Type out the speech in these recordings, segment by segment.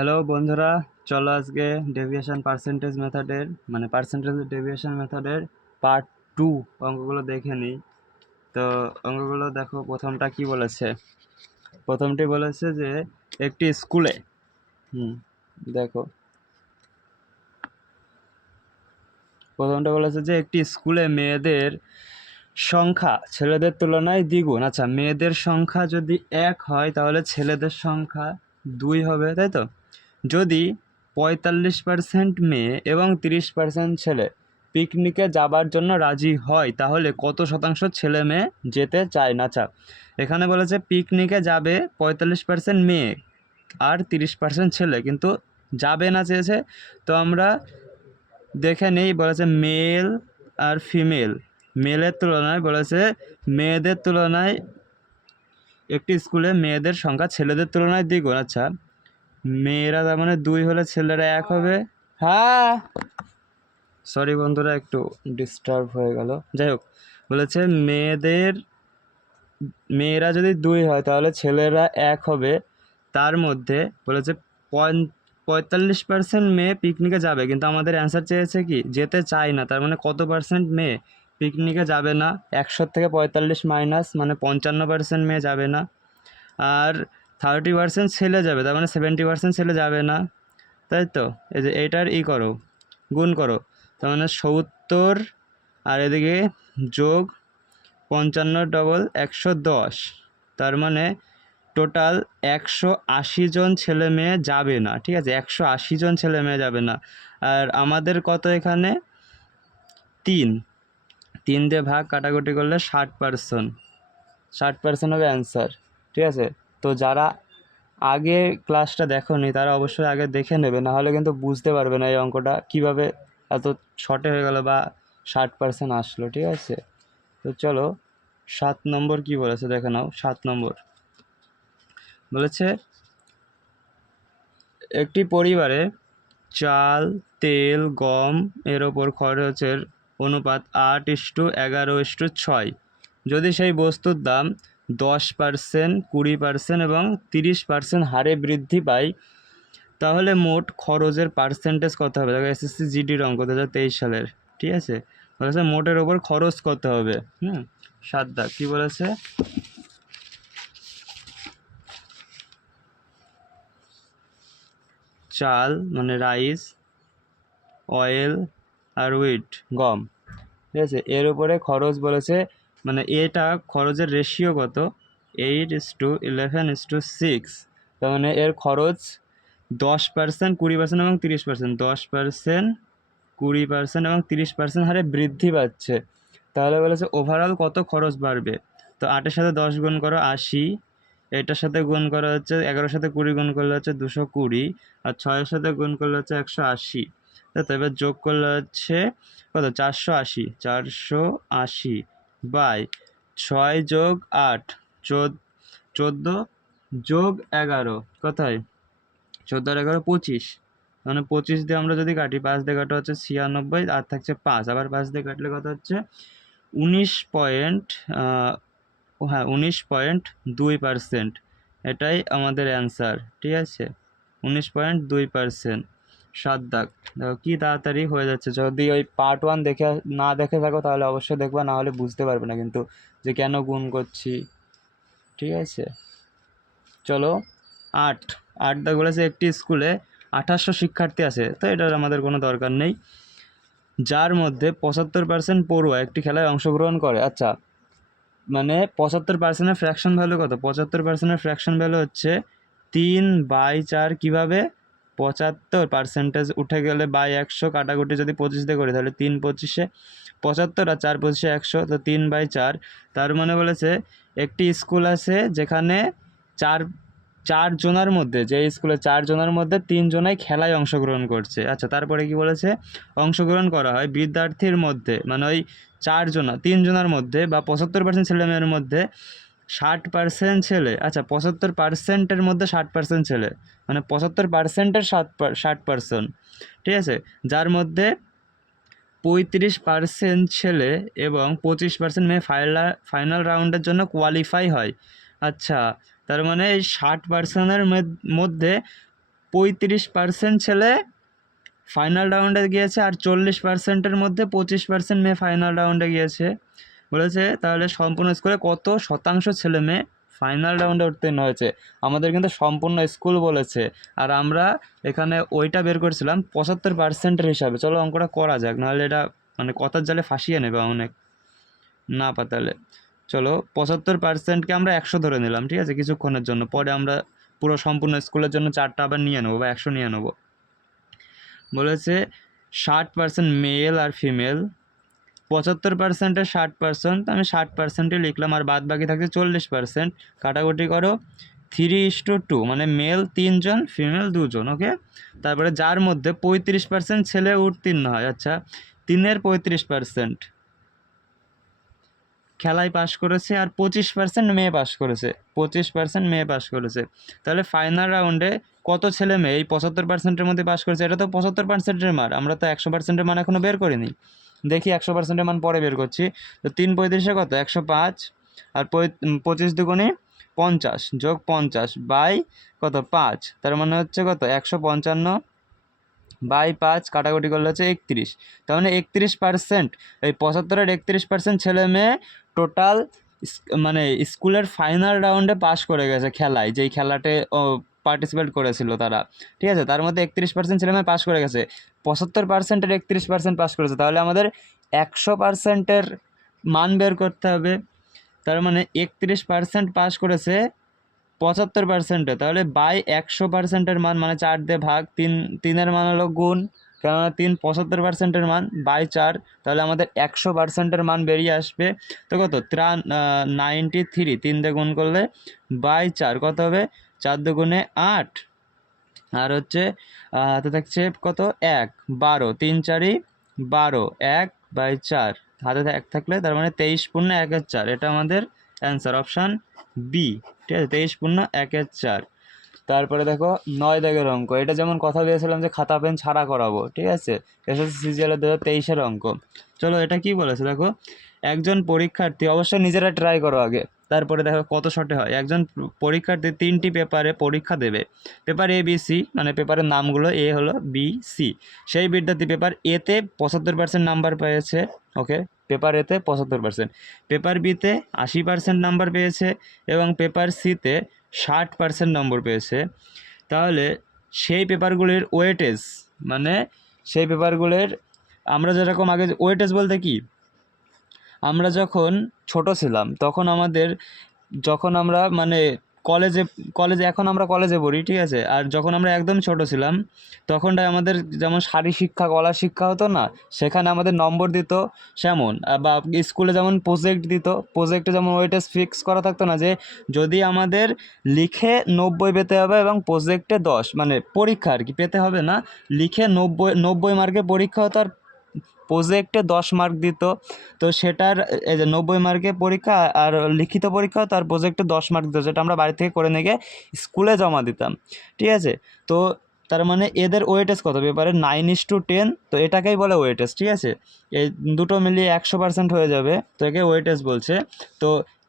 Hello বন্ধুরা। চলো আজকে ডেভিয়েশন পার্সেন্টেজ মেথডের মানে পার্সেন্টেজ ডেভিয়েশন মেথডের পার্ট টু অঙ্কগুলো দেখে নিই। তো অঙ্কগুলো দেখো, প্রথমটা কি বলেছে? প্রথমটি বলেছে যে একটি স্কুলে, হুম, দেখো। প্রথমটা বলেছে যে একটি স্কুলে মেয়েদের সংখ্যা ছেলেদের তুলনায় দ্বিগুণ। আচ্ছা মেয়েদের সংখ্যা যদি এক হয়, তাহলে ছেলেদের সংখ্যা দুই হবে, তাই তো? যদি পঁয়তাল্লিশ পার্সেন্ট মেয়ে এবং তিরিশ পার্সেন্ট ছেলে পিকনিকে যাবার জন্য রাজি হয়, তাহলে কত শতাংশ ছেলে মেয়ে যেতে চায়? না চা এখানে বলেছে পিকনিকে যাবে পঁয়তাল্লিশ পার্সেন্ট মেয়ে আর তিরিশ পার্সেন্ট ছেলে, কিন্তু যাবে না চেয়েছে। তো আমরা দেখে নেই, বলেছে মেল আর ফিমেল। মেলের তুলনায়, বলেছে মেয়েদের তুলনায় একটি স্কুলে মেয়েদের সংখ্যা ছেলেদের তুলনায় দ্বিগুণ। আচ্ছা মেয়েরা তার মানে দুই হলে ছেলেরা এক হবে। হ্যাঁ। সরি বন্ধুরা একটু ডিস্টার্ব হয়ে গেল। যাই হোক বলেছে মেয়েদের মেয়েরা যদি দুই হয় তাহলে ছেলেরা এক হবে। তার মধ্যে বলেছে পঁয়তাল্লিশ পার্সেন্ট মেয়ে পিকনিকে যাবে। কিন্তু আমাদের অ্যান্সার চেয়েছে কি? যেতে চায় না। তার মানে কত পার্সেন্ট মেয়ে পিকনিকে যাবে না? একশো থেকে পঁয়তাল্লিশ মাইনাস মানে পঞ্চান্ন পার্সেন্ট মেয়ে যাবে না। আর থার্টি পার্সেন্ট ছেলে যাবে, তার মানে সেভেন্টি পার্সেন্ট ছেলে যাবে না। তাই তো? এই যে এইটার ই করো, গুণ করো। তার মানে সত্তর আর এদিকে যোগ পঞ্চান্ন ডবল একশো দশ। তার মানে টোটাল একশো আশি জন ছেলে মেয়ে যাবে না, ঠিক আছে? একশো আশি জন ছেলে মেয়ে যাবে না। আর আমাদের কত এখানে? তিন। তিন দিয়ে ভাগ কাটাকুটি করলে ষাট পার্সেন্ট। ষাট পার্সেন্ট হবে অ্যান্সার ঠিক আছে? তো যারা আগে ক্লাসটা দেখোনি, তারা অবশ্যই আগে দেখে নেবে। না হলে কিন্তু বুঝতে পারবে না এই অঙ্কটা কীভাবে এত শর্টে হয়ে গেল বা ষাট পার্সেন্ট আসলো, ঠিক আছে? তো চলো, সাত নম্বর কি বলেছে দেখে নাও, সাত নম্বর। বলেছে, একটি পরিবারে চাল, তেল, গম এর ওপর খরচের অনুপাত আট ইস্টু এগারো ইস্টু ছয়। যদি সেই বস্তুর দাম দশ পার্সেন্ট কুড়ি পার্সেন্ট এবং তিরিশ পার্সেন্ট হারে বৃদ্ধি পায়। তাহলে মোট খরচের পার্সেন্টেজ কত হবে? দেখো এসএসসি জিডির অঙ্ক দু হাজার তেইশ সালের, ঠিক আছে? বলেছে মোটের ওপর খরচ কত হবে? হুম, সাত কী বলেছে? চাল মানে রাইস, অয়েল আর উইট গম, ঠিক আছে? এর উপরে খরচ বলেছে মানে এটা খরচের রেশিও কত? Eight is to eleven is to six তার মানে এর খরচ দশ পার্সেন্ট কুড়ি পার্সেন্ট এবং তিরিশ পার্সেন্ট দশ পার্সেন্ট কুড়ি পার্সেন্ট এবং তিরিশ পার্সেন্ট হারে বৃদ্ধি পাচ্ছে। তাহলে বলেছে ওভারঅল কত খরচ বাড়বে? তো আটের সাথে দশ গুণ করো আশি, এটার সাথে গুণ করা হচ্ছে, এগারোর সাথে কুড়ি গুণ করলে হচ্ছে দুশো কুড়ি, আর ছয়ের সাথে গুণ করলে হচ্ছে একশো আশি। তো এবার যোগ করলে হচ্ছে কত? চারশো আশি চারশো আশি। বাই ছয় যোগ আট চোদ্দ যোগ এগারো। কোথায়? চোদ্দ আর এগারো পঁচিশ। মানে পঁচিশ দিয়ে আমরা যদি কাটি, পাঁচ দিয়ে কাটা হচ্ছে ছিয়ানব্বই, আর থাকছে পাঁচ। আবার পাঁচ দিয়ে কাটলে কত হচ্ছে? উনিশ পয়েন্ট হ্যাঁ উনিশ পয়েন্ট দুই পার্সেন্ট। এটাই আমাদের অ্যান্সার, ঠিক আছে? উনিশ পয়েন্ট দুই পার্সেন্ট। সাত দাগ। দেখো, কী তাড়াতাড়ি হয়ে যাচ্ছে। যদি ওই পার্ট ওয়ান দেখে, না দেখে থাকো, তাহলে অবশ্যই দেখবে, না হলে বুঝতে পারবে না কিন্তু যে কেন গুণ করছি। ঠিক আছে? চলো, আট। আট দাগ বলেছে একটি স্কুলে আঠাশশো শিক্ষার্থী আছে, তো এটার আমাদের কোনো দরকার নেই। যার মধ্যে পঁচাত্তর পার্সেন্ট পড়ুয়া একটি খেলায় অংশগ্রহণ করে। আচ্ছা মানে পঁচাত্তর পার্সেন্টের ফ্র্যাকশন ভ্যালু কত? পঁচাত্তর পার্সেন্টের ফ্র্যাকশন ভ্যালু হচ্ছে তিন বাই চার কীভাবে? পঁচাত্তর পার্সেন্টেজ উঠে গেলে বাই একশো কাটাকুটি যদি পঁচিশ দিয়ে করি, তাহলে তিন পঁচিশে পঁচাত্তর আর চার পঁচিশে একশো, তো তিন বাই চার। তার মানে বলেছে একটি স্কুল আছে যেখানে চার চার জনের মধ্যে যে স্কুলে চার জনের মধ্যে তিন জনাই খেলায় অংশগ্রহণ করছে। আচ্ছা তারপরে কি বলেছে? অংশগ্রহণ করা হয় বিদ্যার্থীর মধ্যে মানে ওই চারজনা তিনজনের মধ্যে বা পঁচাত্তর পার্সেন্ট ছেলেমেয়ের মধ্যে ষাট পার্সেন্ট ছেলে। আচ্ছা পঁচাত্তর পার্সেন্টের মধ্যে ষাট পার্সেন্ট ছেলে। মানে পঁচাত্তর পার্সেন্টের ষাট ষাট পার্সেন্ট ঠিক আছে? যার মধ্যে পঁয়ত্রিশ পার্সেন্ট ছেলে এবং পঁচিশ পার্সেন্ট মেয়ে ফাইনাল ফাইনাল রাউন্ডের জন্য কোয়ালিফাই হয়। আচ্ছা তার মানে এই ষাট পার্সেন্টের মধ্যে পঁয়ত্রিশ পার্সেন্ট ছেলে ফাইনাল রাউন্ডে গিয়েছে আর চল্লিশ পার্সেন্টের মধ্যে পঁচিশ পার্সেন্ট মেয়ে ফাইনাল রাউন্ডে গিয়েছে। বলেছে, তাহলে সম্পূর্ণ স্কুলে কত শতাংশ ছেলে মেয়ে ফাইনাল রাউন্ডে উত্তীর্ণ হয়েছে? আমাদের কিন্তু সম্পূর্ণ স্কুল বলেছে। আর আমরা এখানে ওইটা বের করেছিলাম পঁচাত্তর পার্সেন্টের হিসাবে। চলো অঙ্কটা করা যাক, নাহলে এটা মানে কথার জালে ফাঁসিয়ে নেবে অনেক। না পাতালে। চলো, পঁচাত্তর পার্সেন্টকে আমরা একশো ধরে নিলাম, ঠিক আছে? কিছুক্ষণের জন্য। পরে আমরা পুরো সম্পূর্ণ স্কুলের জন্য চারটা আবার নিয়ে নেব বা একশো নিয়ে নেব। বলেছে, ষাট পার্সেন্ট মেল আর ফিমেল পঁচাত্তর পার্সেন্টে ষাট পার্সেন্ট আমি ষাট পার্সেন্টই লিখলাম আর বাদ বাকি থাকছে চল্লিশ পার্সেন্ট কাটাকুটি করো। থ্রি ইস টু টু মানে মেল তিনজন ফিমেল দুজন ওকে তারপরে যার মধ্যে পঁয়ত্রিশ পার্সেন্ট ছেলে উত্তীর্ণ হয় আচ্ছা? তিনের পঁয়ত্রিশ পার্সেন্ট খেলায় পাশ করেছে আর পঁচিশ পার্সেন্ট মেয়ে পাশ করেছে। পঁচিশ পার্সেন্ট মেয়ে পাশ করেছে। তাহলে ফাইনাল রাউন্ডে কত ছেলে মেয়ে? এই পঁচাত্তর পার্সেন্টের মধ্যে পাশ করেছে, এটা তো পঁচাত্তর পার্সেন্টের মার। আমরা তো একশো পার্সেন্টের মান এখনও বের করিনি। দেখি একশো পার্সেন্টের মান পরে বের করছি। তো তিন পঁয়ত্রিশে কত? একশো পাঁচ। আর পঁচিশ দুগুণে পঞ্চাশ যোগ পঞ্চাশ বাই কত? পাঁচ। তার মানে হচ্ছে কত? একশো পঞ্চান্ন বাই পাঁচ কাটাকুটি করলে হচ্ছে একত্রিশ। তার মানে একত্রিশ পার্সেন্ট এই পঁচাত্তরের একত্রিশ পার্সেন্ট ছেলে মেয়ে টোটাল মানে স্কুলের ফাইনাল রাউন্ডে পাশ করে গেছে খেলায়। যেই খেলাতে পার্টিসিপেট করেছিল তারা। ঠিক আছে? তার মধ্যে একত্রিশ পার্সেন্ট ছেলেমেয়ে পাশ করে গেছে। পঁচাত্তর পার্সেন্টের একত্রিশ পার্সেন্ট পাশ করেছে। তাহলে আমাদের একশো পার্সেন্টের মান বের করতে হবে। তার মানে একত্রিশ পার্সেন্ট পাশ করেছে পঁচাত্তর পার্সেন্টে তাহলে বাই একশো পার্সেন্টের মান মানে চার দিয়ে ভাগ, তিন, তিনের মান হলো গুণ। কেননা তিন পঁচাত্তর পার্সেন্টের মান বাই চার, তাহলে আমাদের একশো পার্সেন্টের মান বেরিয়ে আসবে। তো কত? ত্রাণ নাইনটি থ্রি তিন দিয়ে গুণ করলে বাই চার, কত হবে? চার দুগুণে আট। আর হচ্ছে হাতে থাকছে কত? এক, বারো, তিন চারই বারো, এক বাই চার। হাতে এক থাকলে তার মানে তেইশ পূর্ণ একের চার। এটা আমাদের অ্যান্সার অপশান বি। ঠিক আছে, তেইশ পূর্ণ একের চার। তারপরে দেখো, নয় দাগের অঙ্ক। এটা যেমন কথা দিয়েছিলাম যে খাতা, পেন ছাড়া করাবো, ঠিক আছে? এসএসসি, সিজিএল দু হাজার তেইশের অঙ্ক। চলো, এটা কি বলেছে? দেখো, একজন পরীক্ষার্থী, অবশ্যই নিজেরা ট্রাই করো আগে। তারপরে দেখো কত শটে হয়। একজন পরীক্ষার্থী তিনটি পেপারে পরীক্ষা দেবে। পেপার এ বি সি মানে পেপারের নামগুলো এ হলো বি সি সেই বিদ্যার্থী পেপার এতে পঁচাত্তর পার্সেন্ট নাম্বার পেয়েছে ওকে পেপার এতে পঁচাত্তর পার্সেন্ট পেপার বিতে আশি পার্সেন্ট নাম্বার পেয়েছে এবং পেপার সিতে ষাট পার্সেন্ট নম্বর পেয়েছে। তাহলে সেই পেপারগুলির ওয়েটেজ মানে সেই পেপারগুলির, আমরা যেরকম আগে ওয়েটেজ বলতে কি? আমরা যখন ছোট ছিলাম, তখন আমাদের যখন আমরা মানে কলেজে কলেজে, এখন আমরা কলেজে পড়ি, ঠিক আছে? আর যখন আমরা একদম ছোট ছিলাম, তখনটায় আমাদের যেমন শারীর শিক্ষা কলা শিক্ষা হতো না, সেখানে আমাদের নম্বর দিত সেমন। বা স্কুলে যেমন প্রজেক্ট দিত প্রজেক্টে যেমন ওয়েটেজ ফিক্স করা থাকতো না যে, যদি আমাদের লিখে নব্বই পেতে হবে এবং প্রজেক্টে দশ মানে পরীক্ষা আর কি, পেতে হবে না, লিখে নব্বই নব্বই মার্কে পরীক্ষা হতো আর প্রজেক্টে দশ মার্ক দিত। তো সেটার, এই যে নব্বই মার্কে পরীক্ষা আর লিখিত পরীক্ষা তার প্রজেক্টে দশ মার্ক দিত, যেটা আমরা বাড়ি থেকে করে নিয়ে গিয়ে স্কুলে জমা দিতাম। ঠিক আছে? তো তার মানে এদের ওয়েটেজ কত? পেপারে নাইন ইস টু টেন তো এটাকেই বলে ওয়েটেজ ঠিক আছে? এই দুটো মিলিয়ে একশো পার্সেন্ট হয়ে যাবে, তো একে ওয়েটেজ বলছে। তো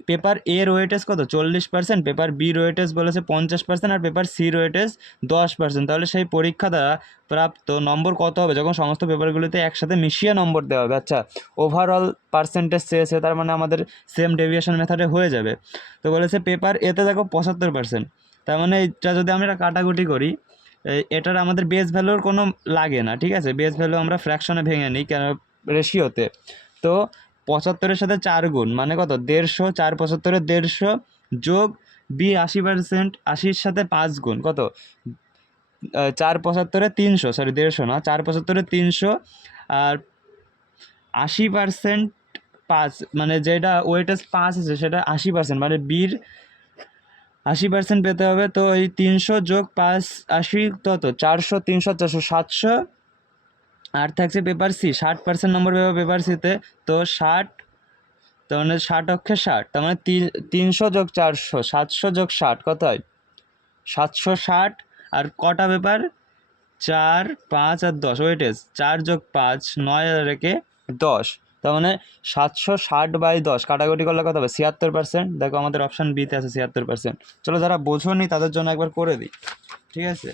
পেপার এর ওয়েটেজ কত? চল্লিশ পার্সেন্ট পেপার বির ওয়েটেজ বলেছে পঞ্চাশ পার্সেন্ট আর পেপার সির ওয়েটেজ দশ পার্সেন্ট তাহলে সেই পরীক্ষা দ্বারা প্রাপ্ত নম্বর কত হবে? যখন সমস্ত পেপারগুলিতে একসাথে মিশিয়ে নম্বর দেওয়া হবে। আচ্ছা ওভারঅল পার্সেন্টেজ চেয়েছে, তার মানে আমাদের সেম ডেভিয়েশন মেথডে হয়ে যাবে। তো বলেছে পেপার এতে দেখো পঁচাত্তর পার্সেন্ট তার মানে এটা যদি আমরা কাটাকুটি করি এটার আমাদের বেস ভ্যালুর কোনো লাগে না, ঠিক আছে? বেস ভ্যালু আমরা ফ্র্যাকশনে ভেঙে নিই কেন রেশিওতে তো পঁচাত্তরের সাথে চার গুণ মানে কত? দেড়শো, চার পঁচাত্তরে দেড়শো যোগ বি আশি পার্সেন্ট আশির সাথে পাঁচ গুণ, কত? চার পঁচাত্তরে তিনশো সরি দেড়শো না, চার পঁচাত্তরে তিনশো আর আশি পার্সেন্ট পাঁচ মানে যেটা ওয়েটেজ পাঁচ আছে সেটা আশি পার্সেন্ট মানে বির আশি পার্সেন্ট পেতে হবে, তো এই তিনশো যোগ পাঁচ আশি তত চারশো, তিনশো, চারশো, সাতশো আর থাকছে পেপার সি ষাট পার্সেন্ট নম্বর পেপার পেপার সিতে তো। ষাট, তার মানে ষাট অক্ষে ষাট, তার মানে তিন- তিনশো যোগ চারশো, সাতশো যোগ ষাট কত হয় সাতশো ষাট, আর কটা পেপার চার, পাঁচ আর দশ ওয়েটেজ চার যোগ পাঁচ, নয় আর রেখে দশ, তার মানে সাতশো ষাট বাই দশ কাটাকুটি করলে কত হবে? ছিয়াত্তর পার্সেন্ট দেখো আমাদের অপশান বিতে আছে ছিয়াত্তর পার্সেন্ট চলো যারা বোঝোনি তাদের জন্য একবার করে দিই, ঠিক আছে?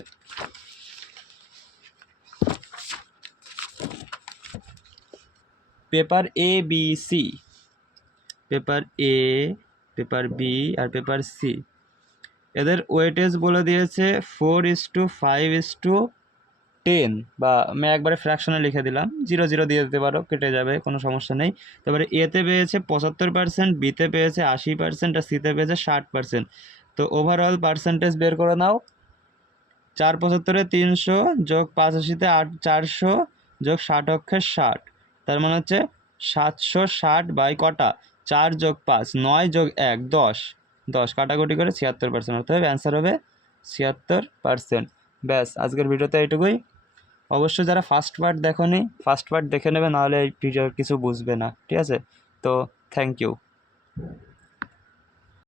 Paper A B C paper A paper B R paper C এদের ওয়েটেজ বলে দিয়েছে four is to five is to ten বা আমি একবারে ফ্র্যাকশনে লিখে দিলাম। জিরো জিরো দিয়ে দিতে পারো, কেটে যাবে, কোনো সমস্যা নেই। তারপরে এতে পেয়েছে পঁচাত্তর পার্সেন্ট বিতে পেয়েছে আশি পার্সেন্ট আর সিতে পেয়েছে ষাট পার্সেন্ট তো ওভারঅল পার্সেন্টেজ বের করে নাও। চার পঁচাত্তরে তিনশো যোগ পাঁচাশিতে আট, চারশো যোগ ষাট অক্ষের ষাট। তার মানে হচ্ছে সাতশো ষাট বাই কটা? চার যোগ পাঁচ, নয় যোগ এক, দশ। দশ কাটাকুটি করে ছিয়াত্তর পার্সেন্ট অর্থাৎ অ্যান্সার হবে ছিয়াত্তর পার্সেন্ট ব্যাস, আজকের ভিডিওতে এইটুকুই। অবশ্যই যারা ফার্স্ট পার্ট দেখোনি ফার্স্ট পার্ট দেখে নেবে, নাহলে এই ভিডিও কিছু বুঝবে না, ঠিক আছে? তো থ্যাংক ইউ